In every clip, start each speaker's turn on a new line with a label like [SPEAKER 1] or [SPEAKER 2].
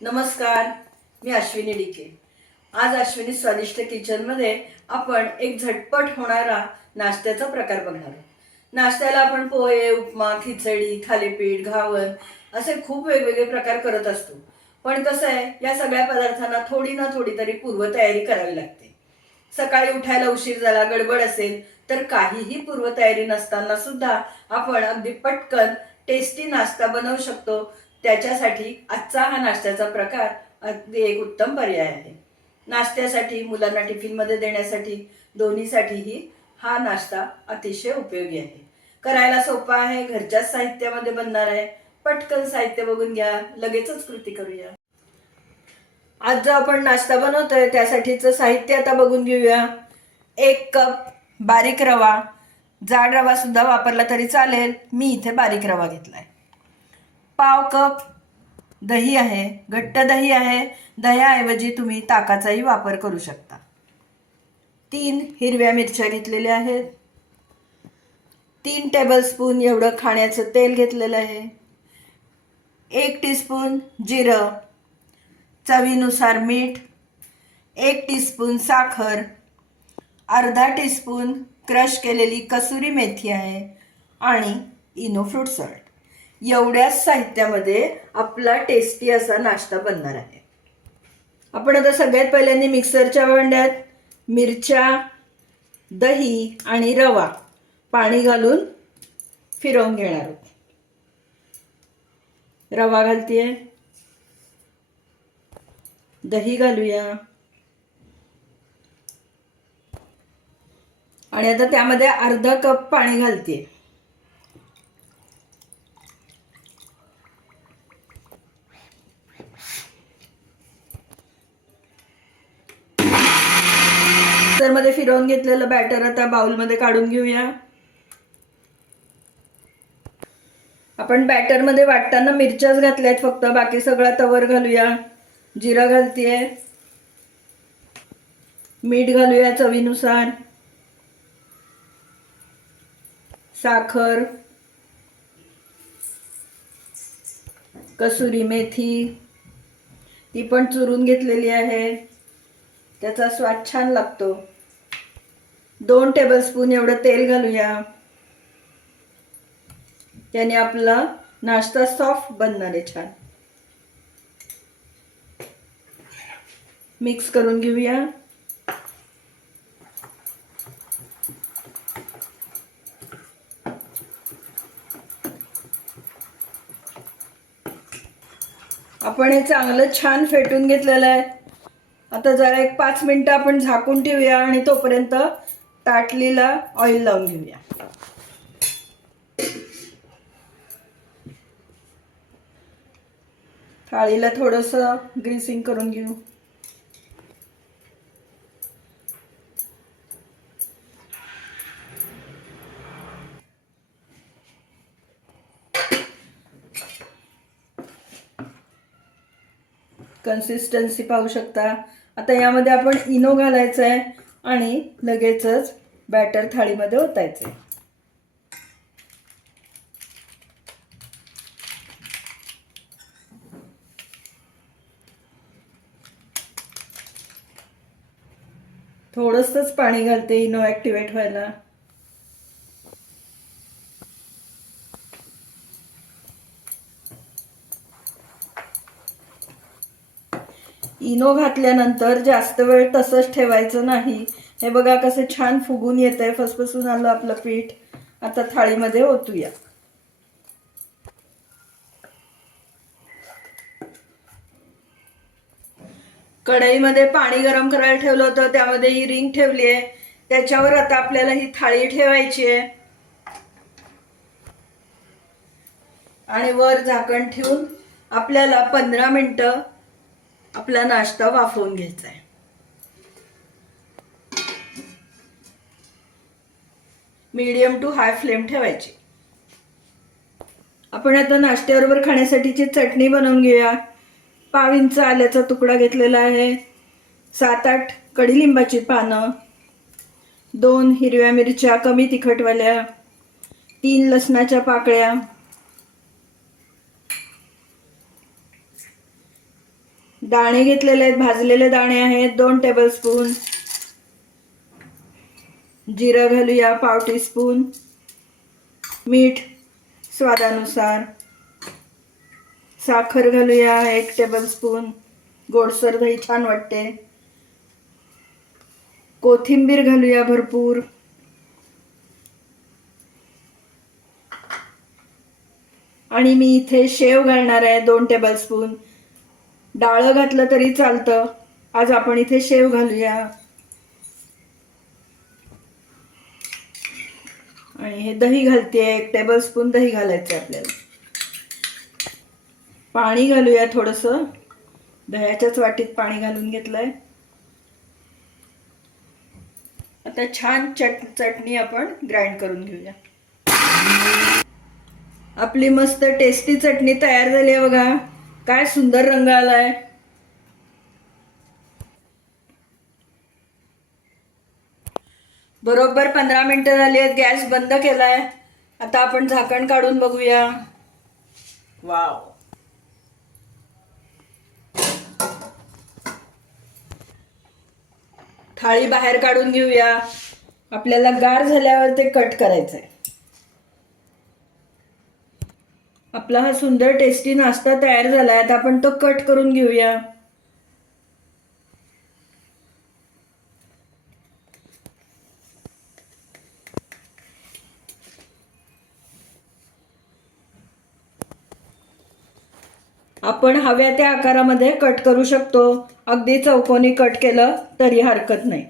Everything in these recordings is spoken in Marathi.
[SPEAKER 1] नमस्कार मी अश्विनी डिके. आज अश्विनी स्वादिष्ट किचनमध्ये आपण एक झटपट होणारा नाश्त्याचा प्रकार बघणार आहोत. नाश्त्याला आपण पोहे उपमा खिचडी थालीपीठ घावन असे खूप वेगवेगळे प्रकार करत असतो. पण कसं आहे या सगळ्या पदार्थांना थोडी ना थोडी तरी पूर्वतयारी करावी लागते. सकाळी उठायला उशीर झाला गडबड असेल तर काहीही पूर्वतयारी नसताना सुद्धा आपण अगदी पटकन टेस्टी नाश्ता बनवू शकतो. त्याच्यासाठी आजचा हा नाश्त्याचा प्रकार अगदी एक उत्तम पर्याय आहे. नाश्त्यासाठी मुलांना टिफिनमध्ये देण्यासाठी दोन्हीसाठीही हा नाश्ता अतिशय उपयोगी आहे. करायला सोपा आहे घरच्याच साहित्यामध्ये बनणार आहे. पटकन साहित्य बघून घ्या लगेचच कृती करूया. आज जो आपण नाश्ता बनवतोय त्यासाठीचं साहित्य आता बघून घेऊया. एक कप बारीक रवा. जाड रवा सुद्धा वापरला तरी चालेल. मी इथे बारीक रवा घेतलाय. पाव कप दही आहे घट्ट दही आहे दह्याऐवजी तुम्ही ताकाचाही वापर करू शकता. तीन हिरव्या मिरच्या घेतलेल्या आहेत. तीन टेबलस्पून एवढं खाण्याचं तेल घेतलेलं आहे. एक टीस्पून जिरं चवीनुसार मीठ एक टीस्पून साखर अर्धा टीस्पून क्रश केलेली कसुरी मेथी आहे आणि इनो फ्रूट सॉल्ट. एवढ्याच साहित्यामध्ये आपला टेस्टी असा नाश्ता बनणार आहे. आपण आता सगळ्यात पहिल्यांदा मिक्सरच्या भांड्यात मिरच्या दही आणि रवा पाणी घालून फिरवून घेणार आहोत. रवा घालतीये. दही घालूया. आणि आता त्यामध्ये अर्धा कप पाणी घालते मिक्सरमध्ये मध्ये फिरवून घेतलेलं बॅटर आता बाउलमध्ये काढून घेऊया. आपण बॅटरमध्ये वाटताना मिरच्याच घातल्यात फक्त बाकी सगळा तवर घालूया. जिरा घालतीये. मीठ घालूया चवीनुसार. साखर. कसुरी मेथी. ती पण चुरून घेतलेली आहे. त्याचा स्वाद छान लागतो. दोन टेबलस्पून एवढं तेल घालूया. त्याने आपला नाश्ता सॉफ्ट बनणार आहे छान. मिक्स करून घेऊया. आपण हे चांगलं छान फेटून घेतलेलं आहे. आता जरा एक पाच मिनटं आपण झाकून ठेवूया आणि तोपर्यंत ताटलीला ऑइल लावून घेऊया. थाळीला थोडंसं ग्रीसिंग करून घेऊ. कन्सिस्टन्सी पाहू शकता. आता यामध्ये आपण इनो घालायचं आहे आणि लगेचच बॅटर थाळीमध्ये ओतायचे. थोडंसंच पाणी घालते इनो ॲक्टिवेट व्हायला. इनो घातल्यानंतर जास्त वेळ तसंच ठेवायचं नाही. हे बघा कसं छान फुगून येत आहे फसफसून आलं आपलं पीठ. आता थाळीमध्ये ओतूया. कढईमध्ये पाणी गरम करायला ठेवलं होतं. त्यामध्ये ही रिंग ठेवली आहे. त्याच्यावर आता आपल्याला ही थाळी ठेवायची आहे. आणि वर झाकण ठेवून आपल्याला पंधरा मिनटं आपला नाश्ता वाफवून घ्यायचा आहे मीडियम टू हाय फ्लेम ठेवायची. आपण आता नाश्त्याबरोबर खाण्यासाठीची चटणी बनवून घेऊया. पाव इंच आल्याचा तुकडा घेतलेला आहे. सात आठ कडीलिंबाची पानं. दोन हिरव्या मिरच्या कमी तिखटवाल्या. तीन लसणाच्या पाकळ्या. दाणे घेतलेले आहेत भाजलेले दाणे आहेत दोन टेबलस्पून जिरं घालूया पाव टीस्पून मीठ स्वादानुसार. साखर घालूया एक टेबलस्पून गोडसर दही छान वाटते. कोथिंबीर घालूया भरपूर. आणि मी इथे शेव घालणार आहे दोन टेबलस्पून डाळं घातलं तरी चालतं. आज आपण इथे शेव घालूया. आणि हे दही घालते एक टेबलस्पून दही घालायचं आपल्याला. पाणी घालूया थोडंसं. दह्याच्याच वाटीत पाणी घालून घेतलंय. आता छान चट चटणी आपण ग्राइंड करून घेऊया. आपली मस्त टेस्टी चटणी तयार झाली आहे बघा. काय सुंदर रंग आलाय. बरोबर पंधरा मिनिटं झाली आहेत गॅस बंद केलाय. आता आपण झाकण काढून बघूया. वाव. थाळी बाहेर काढून घेऊया. आपल्याला गार झाल्यावर ते कट करायचंय. आपला हा सुंदर टेस्टी नाश्ता तयार झालाय आता आपण तो कट करून घेऊया. आपण हव्या त्या आकारामध्ये कट करू शकतो. अगदी चौकोनी कट केलं तरी हरकत नाही.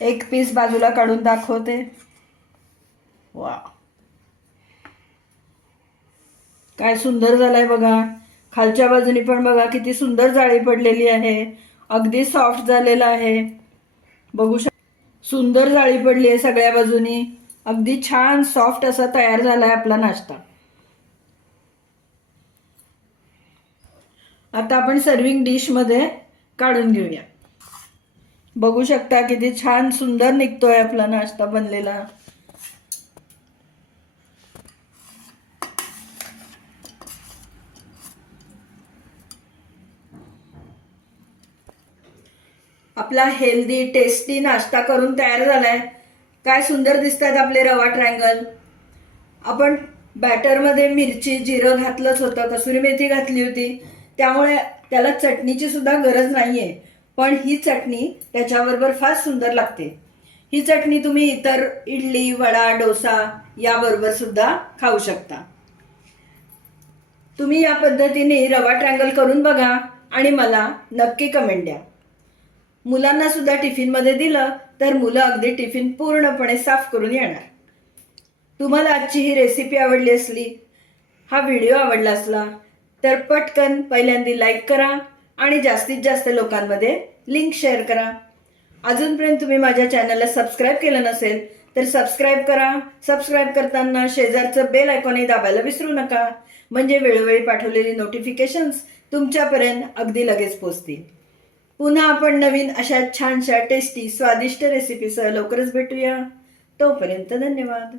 [SPEAKER 1] एक पीस बाजूला काढून दाखवते. वा. काय सुंदर झालाय बघा. खालच्या बाजूनी पण बघा किती सुंदर जाळी पडलेली आहे. अगदी सॉफ्ट झालेलं आहे. बघू शक सुंदर जाळी पडली आहे सगळ्या बाजूनी. अगदी छान सॉफ्ट असा तयार झाला आहे आपला नाश्ता. आता आपण सर्विंग डिशमध्ये काढून घेऊया. बघू शकता किती छान सुंदर निघतोय आपला नाश्ता बनलेला. आपला हेल्दी टेस्टी नाश्ता करून तयार झालाय. काय सुंदर दिसतात आपले रवा ट्रँगल आपण बॅटरमध्ये मिरची जिरं घातलंच होतं. कसुरी मेथी घातली होती. त्यामुळे त्याला चटणीची सुद्धा गरज नाहीये. पण ही चटणी त्याच्याबरोबर फार सुंदर लागते. ही चटणी तुम्ही इतर इडली वडा डोसा याबरोबर सुद्धा खाऊ शकता. तुम्ही या पद्धतीने रवा ट्रँगल करून बघा आणि मला नक्की कमेंट द्या. मुलांना सुद्धा टिफिनमध्ये दिलं तर मुलं अगदी टिफिन पूर्णपणे साफ करून येणार. तुम्हाला आजची ही रेसिपी आवडली असली हा व्हिडिओ आवडला असला तर पटकन पहिल्यांदा लाईक करा. आणि जास्तीत जास्त लोकांमध्ये लिंक शेअर करा. अजूनपर्यंत तुम्ही माझ्या चॅनलला सबस्क्राईब केलं नसेल तर सबस्क्राईब करा. सबस्क्राईब करताना शेजारचं बेल आयकॉनही दाबायला विसरू नका. म्हणजे वेळोवेळी पाठवलेली नोटिफिकेशन्स तुमच्यापर्यंत अगदी लगेच पोचतील. पुन्हा आपण नवीन अशा छानशा टेस्टी स्वादिष्ट रेसिपीसह लवकरच भेटूया. तोपर्यंत धन्यवाद.